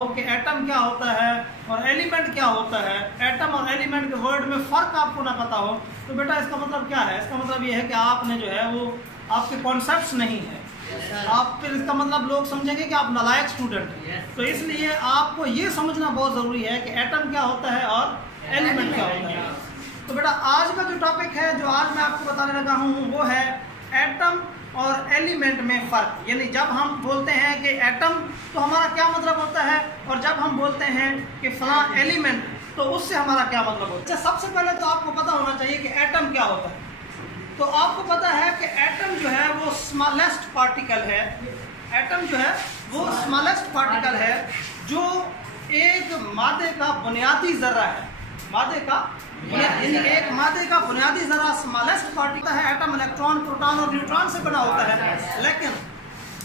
कि एटम क्या होता है और एलिमेंट क्या होता है। एटम और एलिमेंट के वर्ड में फ़र्क आपको ना पता हो तो बेटा इसका मतलब क्या है? इसका मतलब ये है कि आपने जो है वो आपके कॉन्सेप्ट्स नहीं है। आप फिर इसका मतलब लोग समझेंगे कि आप नालायक स्टूडेंट हैं। तो इसलिए आपको ये समझना बहुत ज़रूरी है कि एटम क्या होता है और एलिमेंट क्या होता है। तो बेटा आज का जो टॉपिक है, जो आज मैं आपको बताने लगा हूँ, वो है एटम और एलिमेंट में फ़र्क। यानी जब हम बोलते हैं कि एटम तो हमारा क्या मतलब होता है, और जब हम बोलते हैं कि फलां एलिमेंट तो उससे हमारा क्या मतलब होता है। सबसे पहले तो आपको पता होना चाहिए कि एटम क्या होता है। तो आपको पता है कि एटम जो है वो स्मॉलेस्ट पार्टिकल है। एटम जो है वो स्मॉलेस्ट पार्टिकल है जो एक मादे का बुनियादी ज़र्रा है। मादे का एक मादे का बुनियादी ज़रा स्मॉलेस्ट पार्टिकल है। एटम इलेक्ट्रॉन, प्रोटॉन और न्यूट्रॉन से बना होता है, लेकिन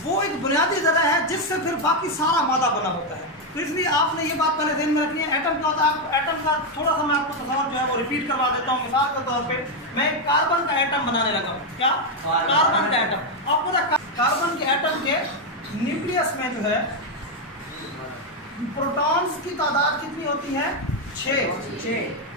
वो एक बुनियादी ज़रा है जिससे फिर बाकी सारा मादा बना होता है। तो इसलिए आपने ये बात पहले ध्यान में रखनी है। एटम क्या होता है, एटम का थोड़ा सा मैं आपको तस्वीर जो है वो रिपीट करवा देता हूँ। मिसाल के तौर पे मैं कार्बन का एटम बनाने लगा हूँ। क्या? कार्बन का एटम। आपको पता कार्बन के एटम के न्यूक्लियस में जो है प्रोटॉन्स की तादाद कितनी होती है? 6।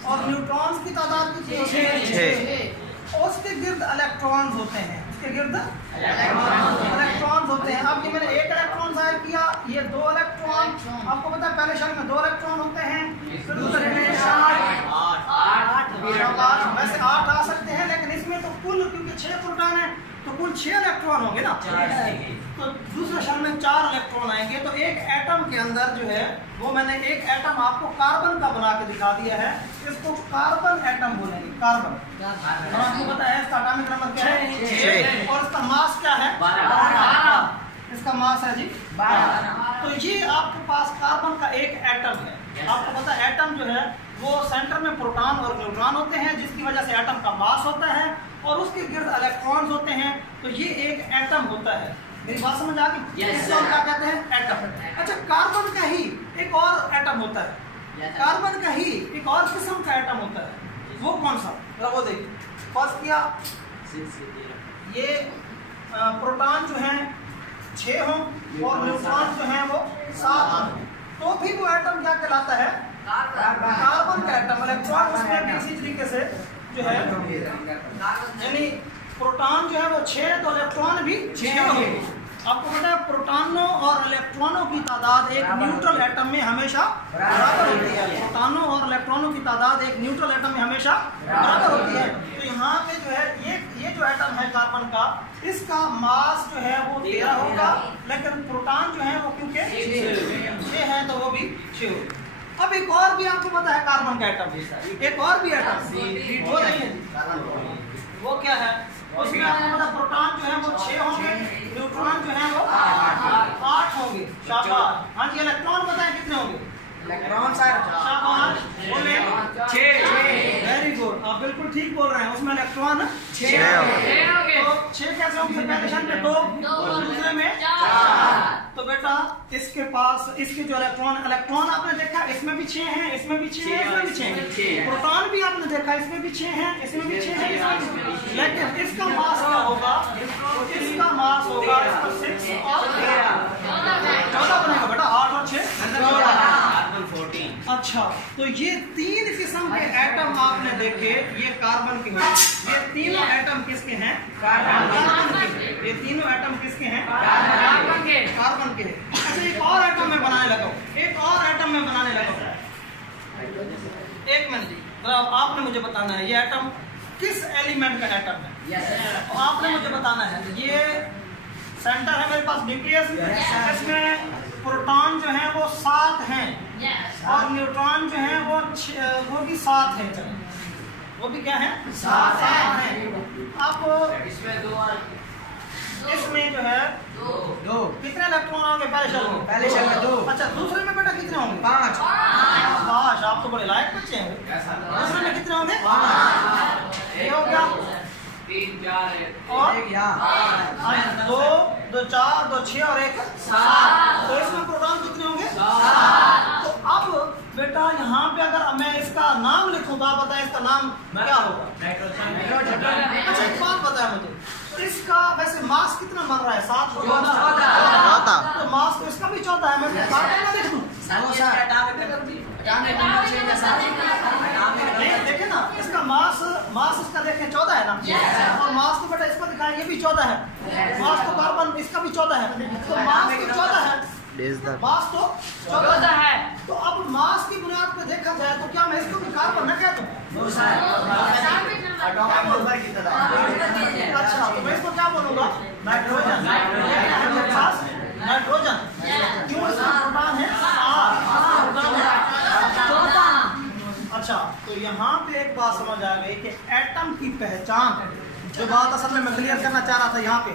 और न्यूट्रॉन्स की तादाद कितनी होती है? 6। और उसके गिर्द इलेक्ट्रॉन्स होते हैं। उसके गिर्द इलेक्ट्रॉन्स होते हैं। अब ये मैंने एक इलेक्ट्रॉन जाहिर किया, ये 2 इलेक्ट्रॉन। आपको पता है पहले शरीर में 2 इलेक्ट्रॉन होते हैं, फिर दूसरे में 8। वैसे 8 आ सकते हैं, लेकिन इसमें तो कुल, क्योंकि 6 प्रोटॉन है तो कुल 6 इलेक्ट्रॉन होंगे ना। तो दूसरे शरीर में 4 इलेक्ट्रॉन आएंगे। तो एक एटम के अंदर जो है वो मैंने एक एटम आपको कार्बन का बना के दिखा दिया है। इसको कार्बन एटम बोलेंगे। कार्बन आपको पता है इसका एटॉमिक नंबर क्या है? 6। और इसका मास क्या है? 12। इसका मास है जी 12। तो ये आपके पास कार्बन का एक एटम है। आपको पता है एटम जो है वो सेंटर में प्रोटॉन और न्यूट्रॉन होते हैं, जिसकी वजह से एटम का मास होता है और उसके गिर्द इलेक्ट्रॉन्स होते हैं। तो ये एक एटम होता है। मेरी बात समझ आ गई? इसको क्या कहते हैं? एटम। अच्छा, कार्बन का ही एक और एटम होता है। कार्बन का ही एक और किस्म का एटम होता है। वो कौन सा? वो देखिए, फर्स्ट किया ये प्रोटॉन जो है 6 हों और न्यूट्रॉन जो है वो 7 हों, तो भी वो एटम क्या कहलाता है? कार्बन का एटम। इलेक्ट्रॉन उसमें भी इसी तरीके से जो है, यानी प्रोटॉन जो है वो 6 तो इलेक्ट्रॉन भी 6 होंगे। आपको पता है प्रोटॉनों और इलेक्ट्रॉनों की तादाद एक न्यूट्रल एटम में हमेशा बराबर होती है। प्रोटॉनों और इलेक्ट्रॉनों की तादाद एक न्यूट्रल एटम में हमेशा बराबर होती है। तो यहाँ पे जो है ये जो एटम है कार्बन का, इसका मास जो है वो 13 होगा, लेकिन प्रोटॉन जो है वो क्योंकि 6 है तो वो भी 6 होगा। अब एक और भी आपको पता है कार्बन का एटम, एक और भी एटम वो नहीं है। वो क्या है? उसमें आपको पता प्रोटॉन जो है वो 6 होंगे, न्यूट्रॉन जो है वो 8 होंगे। शाबाश। हाँ जी, इलेक्ट्रॉन बताएं कितने होंगे? इलेक्ट्रॉन सर शाबाश बोले 6। वेरी गुड, आप बिल्कुल ठीक बोल रहे हैं। उसमें इलेक्ट्रॉन 6 होंगे। तो 6 कैसे होंगे? पहले शब्द में 2 और दूसरे में 4। तो बेटा इसके पास इसके जो इलेक्ट्रॉन आपने देखा, इसमें भी 6 हैं, इसमें भी 6 हैं, इसमें भी 6 हैं। प्रोटॉन भी आपने देखा, इसमें भी 6 हैं, इसमें भी 6 हैं, इसमें भी। लेकिन इसका मास क्या होगा? इसका मास होगा इसका 6 और 14 बनेगा बेटा। 8 और 6 14। अच्छा, तो ये 3 किस्म के एटम आपने देखे, ये कार्बन के हैं। ये तीनों एटम किसके हैं? कार्बन के। ये तीनों एटम किसके हैं? कार्बन के। अच्छा, एक और एटम में बनाने लगा हूँ, एक और एटम में बनाने लगा हूँ। एक मिनट जी, आपने मुझे बताना है ये एटम किस एलिमेंट का एटम है। तो आपने मुझे बताना है। ये सेंटर है मेरे पास न्यूक्लियस, इसमें प्रोटॉन जो है वो 7 हैं और न्यूट्रॉन जो है वो भी 7 हैं। वो भी क्या है? 7 हैं। आपको इसमें जो है 2 कितने इलेक्ट्रॉन होंगे? पहले शरीर में 2। अच्छा, दूसरे में बेटा कितने होंगे? 5। आप तो बड़े लायक बच्चे हैं। दूसरे में कितने होंगे? 5। ये हो गया 3 4 और 2 2 4 2 6 और 1 7। तो इसमें प्रोटॉन कितने होंगे? 7। तो अब बेटा यहाँ पे अगर मैं इसका नाम लिखूँ तो आप बताएं इसका नाम क्या होगा? नाइट्रोजन। अच्छा, एक बात बताया मुझे, इसका वैसे मास कितना बन रहा है? 7 14। तो मास तो इसका भी 14 है। मैं कार्बन का लिख दूं? देखें 14 है ना, और मास तो बेटा इसको दिखाएं, ये भी 14 है, मास तो कार्बन इसका भी 14 है, तो मास तो 14 है, मास तो 14 है। तो अब मास की बुनियाद पे देखा जाए तो क्या मैं इसको भी कार्बन न कह दूं? अच्छा, तो मैं इसको क्या बोलूंगा? नाइट्रोजन। नाइट्रोजन क्यों? इसका प्रोटॉन है 8। अच्छा, तो यहाँ पे एक बात समझ आ गई कि एटम की पहचान, जो बात असल में मैं क्लियर करना चाह रहा था यहाँ पे,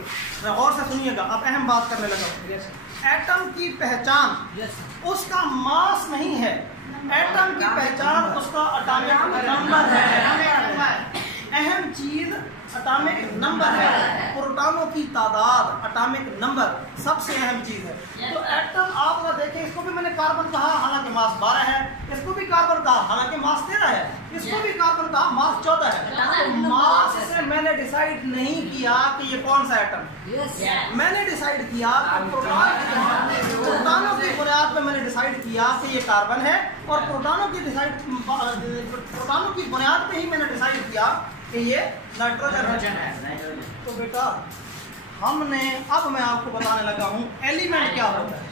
गौर से सुनिएगा, अब अहम बात करने लगा। एटम की पहचान उसका मास नहीं है, एटम की पहचान उसका एटॉमिक नंबर है। अहम चीज एटॉमिक नंबर है, प्रोटॉनों की तादाद, एटॉमिक नंबर सबसे अहम चीज है। तो एटम आप अगर देखें, इसको भी मैंने कार्बन कहा, हालांकि मास 12 है, इसको भी कार्बन कहा, हालांकि मास 13 है, इसको भी कार्बन कहा, मास 14 है। तो मास से मैंने डिसाइड नहीं किया कि ये कौन सा एटम, मैंने डिसाइड किया प्रोटॉनों की बुनियाद पे मैंने डिसाइड किया कि ये कार्बन है, और प्रोटॉनों की बुनियाद पे ही मैंने डिसाइड किया कि ये नाइट्रोजन है। तो बेटा हमने, अब मैं आपको बताने लगा हूँ एलिमेंट क्या होता है।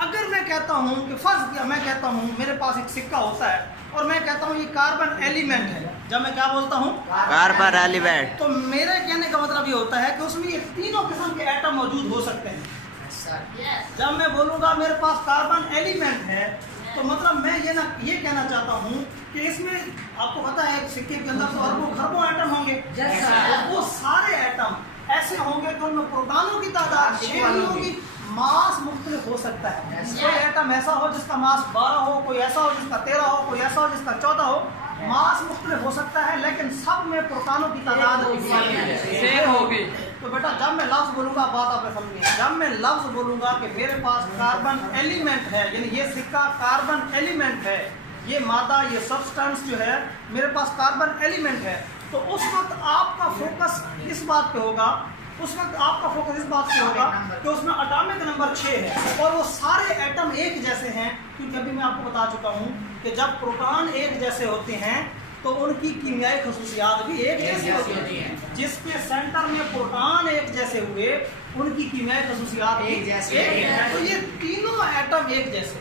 अगर मैं कहता हूँ कि फर्ज किया, मैं कहता हूँ मेरे पास एक सिक्का होता है और मैं कहता हूँ ये कार्बन एलिमेंट है, जब मैं क्या बोलता हूँ? Carbon element. तो मेरे कहने का मतलब ये होता है कि उसमें ये तीनों किस्म के एटम मौजूद हो सकते हैं। जब मैं बोलूँगा मेरे पास कार्बन एलिमेंट है, तो मतलब मैं ये कहना चाहता हूँ कि इसमें आपको पता है सिक्के के अंदर तो अरबों खरबों एटम होंगे, वो सारे एटम ऐसे होंगे कि उनमें प्रोटॉनों की तादाद 6 ही होगी, मास मुख्तलिफ हो सकता है। कोई एटम ऐसा हो जिसका मास 12 हो, कोई ऐसा हो जिसका 13 हो, कोई ऐसा हो जिसका 14 हो, मास मुख्तलिफ हो सकता है, लेकिन सब में प्रोटॉनों की तादाद सेम होगी। तो बेटा जब मैं लफ्ज बोलूंगा, बात आपने समझनी है, जब मैं लफ्ज बोलूंगा कि मेरे पास कार्बन एलिमेंट है, यानी ये सिक्का कार्बन एलिमेंट है, ये मादा, ये सब्सटेंस जो है मेरे पास कार्बन एलिमेंट है, तो उस वक्त आपका फोकस इस बात पे होगा, उस वक्त आपका फोकस इस बात पे होगा कि उसमें एटॉमिक नंबर 6 है और वो सारे एटम एक जैसे हैं, क्योंकि अभी मैं आपको बता चुका हूँ कि जब प्रोटॉन एक जैसे होते हैं तो उनकी कीमियाई खसूसियात भी एक जैसी होती हैं। जिसके सेंटर में प्रोटॉन एक जैसे हुए, उनकी कीमियाई खसूसियात एक जैसे हैं। तो ये तीनों एटम एक जैसे,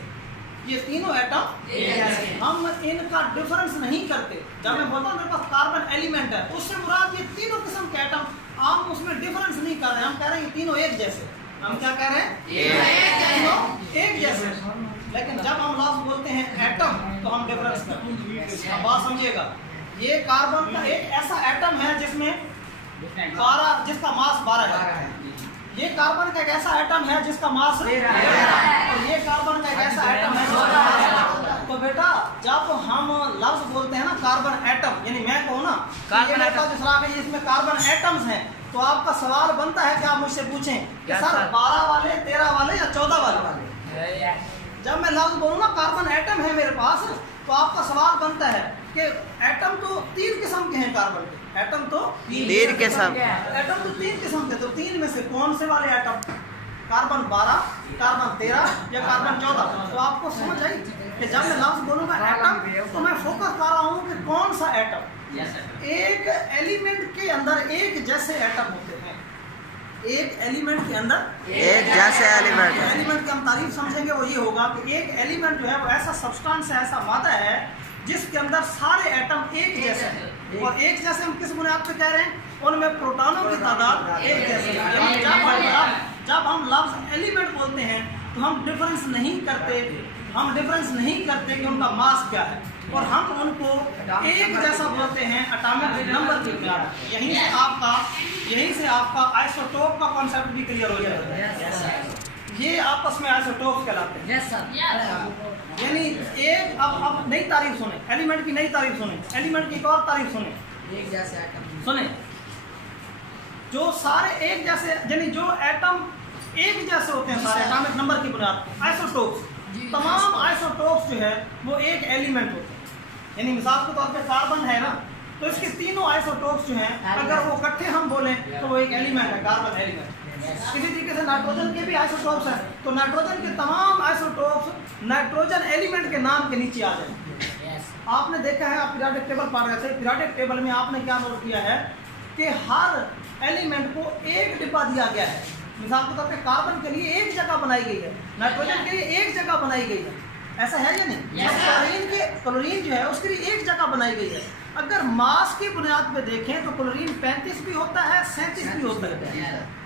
ये तीनों एटम एक जैसे, हम इनका डिफरेंस नहीं करते। जब मैं बोलता हूँ मेरे पास कार्बन एलिमेंट है, उससे मुराद ये तीनों किस्म के एटम, हम उसमें डिफरेंस नहीं कर रहे, हम कह रहे हैं ये तीनों एक जैसे। हम क्या कह रहे हैं? तीनों एक जैसे। लेकिन जब हम लफ्ज बोलते हैं एटम तो हम डिफरेंस करते हैं। बात समझिएगा, ये कार्बन का एक ऐसा एटम है जिसमें 12, जिसका मास 12 है। ये कार्बन का एक ऐसा एटम है जिसका मास 13 है, और ये कार्बन का एक ऐसा एटम है जिसका मास। तो बेटा जब हम लफ्ज बोलते हैं ना कार्बन एटम, यानी मैं कहूँ ना कार्बन एटम जो सुराख है इसमें कार्बन एटम्स हैं, तो आपका सवाल बनता है कि आप मुझसे पूछें कि सर 12 वाले, 13 वाले या 14 वाले। जब मैं लफ्ज बोलूँ ना कार्बन एटम है मेरे पास, तो आपका सवाल बनता है कि एटम तो 3 किस्म के हैं, कार्बन के एटम तो 3 किस्म, एटम तो 3 किस्म के, तो 3 में से कौन से वाले एटम? कार्बन 12, कार्बन 13 या कार्बन 14? तो आपको समझ आई कि जब मैं लफ्ज बोलूँगा एटम तो मैं फोकस कर रहा हूँ कि कौन सा एटम। एक एलिमेंट के अंदर एक जैसे एटम होते हैं, एक एलिमेंट के अंदर एक जैसे एलिमेंट की हम तारीफ समझेंगे वो ये होगा कि एक एलिमेंट जो है वो ऐसा सब्सटेंस है, ऐसा मादा है जिसके अंदर सारे एटम एक जैसे हैं। और एक जैसे हम किस बुनियाद पे कह रहे हैं? उनमें प्रोटॉनों की तादाद एक जैसे है। जब हम लफ्ज एलिमेंट बोलते हैं तो हम डिफरेंस नहीं करते कि उनका मास क्या है, और हम उनको एक जैसा बोलते हैं एटॉमिक नंबर की बुनियाद। यहीं से आपका आइसोटोप का कॉन्सेप्ट भी क्लियर हो जाएगा। ये आपस में आइसोटोप कहलाते हैं। यानी एक, अब नई तारीफ सुने, एलिमेंट की नई तारीफ सुने, एलिमेंट की एक और तारीफ सुने, एक जैसे एटम सुने, जो सारे एक जैसे, यानी जो एटम एक जैसे होते हैं सारे एटॉमिक नंबर की बुनियाद पर, आइसोटोप्स। तमाम आइसोटोप्स जो है वो एक एलिमेंट होते हैं। यानी मिसाल के तौर पे कार्बन है ना, तो इसके तीनों आइसोटोप्स जो हैं अगर वो इकट्ठे हम बोलें तो वो एक एलिमेंट है, कार्बन एलिमेंट। इसी तरीके से नाइट्रोजन के भी आइसोटोप्स हैं, तो नाइट्रोजन के तमाम आइसोटोप्स नाइट्रोजन एलिमेंट के नाम के नीचे आ जाएंगे। आपने देखा है, आप पीरियोडिक टेबल पढ़ रहे थे, पीरियोडिक टेबल में आपने क्या नोट किया है कि हर एलिमेंट को एक डिब्बा दिया गया है। मिसाल के तौर पे कार्बन के लिए एक जगह बनाई गई है, नाइट्रोजन के लिए एक जगह बनाई गई है, ऐसा है या नहीं? क्लोरीन जो है उसके लिए एक जगह बनाई गई है। अगर मास की बुनियाद पे देखें तो क्लोरीन 35 भी होता है, 37 भी होता है।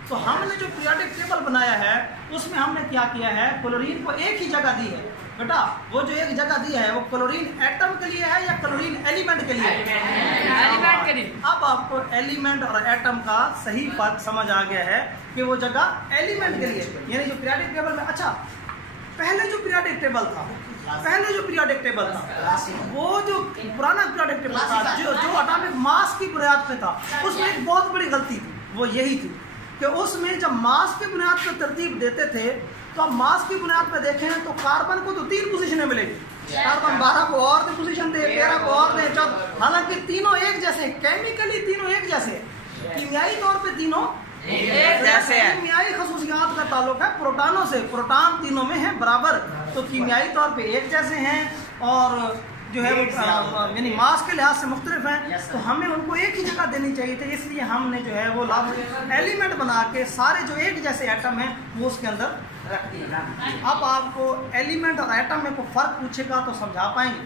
तो हमने जो पीरियोडिक टेबल बनाया है उसमें हमने क्या किया है, क्लोरीन को एक ही जगह दी है। बेटा वो जो एक जगह दी है वो क्लोरीन एटम के लिए है या क्लोरीन एलिमेंट के लिए? एलिमेंट के लिए। अब आपको एलिमेंट और एटम का सही फर्क समझ आ गया है कि वो जगह एलिमेंट के लिए, यानी जो पीरियोडिक टेबल में, अच्छा पहले जो पीरियोडिक टेबल था, वो जो पुराना पीरियोडिक टेबल था जो एटॉमिक मास की बुनियाद पे था, उसमें एक बहुत बड़ी गलती थी। वो यही थी कि उसमें जब मास की बुनियाद पर तरतीब देते थे तो अब मास की बुनियाद पर देखें तो कार्बन को तो 3 पोजीशनें मिलेगी, कार्बन 12 को और दे पोजीशन दे, 13 को और दे, 14, हालांकि तीनों एक जैसे, केमिकली तीनों एक जैसे, कीमियाई तौर पे तीनों एक जैसे हैं। कीमियाई खसूसियात का ताल्लुक है प्रोटॉनों से, प्रोटॉन तीनों में है बराबर, तो कीमियाई तौर पे एक जैसे हैं और जो है वो यानी मास के लिहाज से मुख्तलिफ हैं। तो हमें उनको एक ही जगह देनी चाहिए थी, इसलिए हमने जो है वो लफ्ज़ एलिमेंट बना के सारे जो एक जैसे एटम हैं वो उसके अंदर रख दिया। अब आपको एलिमेंट और एटम में कोई फ़र्क पूछेगा तो समझा पाएंगे?